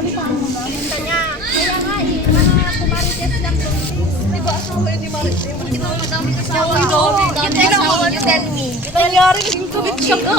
Kita niya. Kaya nga eh, mga kumarites lang doon. Di ba asawa yun ni Marites? Di ba madami asawa? Kita lang mo, you tell me. Nangyari, yung kabit siya ka.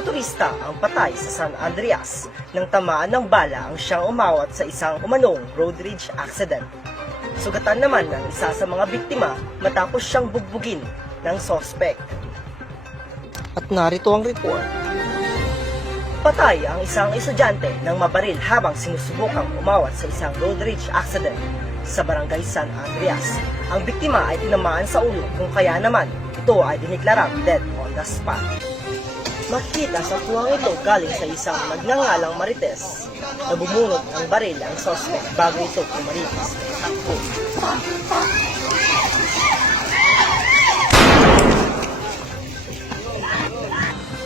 motorista ang patay sa San Andreas nang tamaan ng bala ang siyang umawat sa isang umanong road rage accident. Sugatan naman ng isa sa mga biktima matapos siyang bugbugin ng suspect. At narito ang report. Patay ang isang estudyante nang mabaril habang sinusubukang umawat sa isang road rage accident sa barangay San Andreas. Ang biktima ay tinamaan sa ulo kung kaya naman ito ay diniklarang dead on the spot. Makikita sa puwang ito galing sa isang nagngangalang Marites na bumunot ng baril ang suspect bago ito kumaripas ng takbo.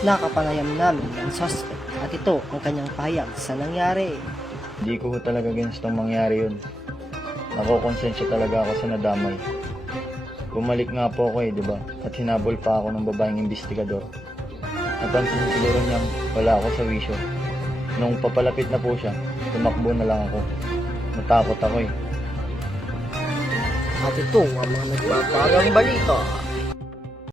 Nakapanayam namin ang suspect at ito ang kanyang pahayag sa nangyari. Hindi ko talaga ginustong mangyari yun. Nakokonsensya talaga ako sa nadamay. Bumalik nga po ako di ba? At hinabol pa ako ng babaeng investigador. Napansin siguro niyang wala ako sa wisyo. Nung papalapit na po siya, tumakbo na lang ako. Natakot ako At ito ang mga nagbabagang balita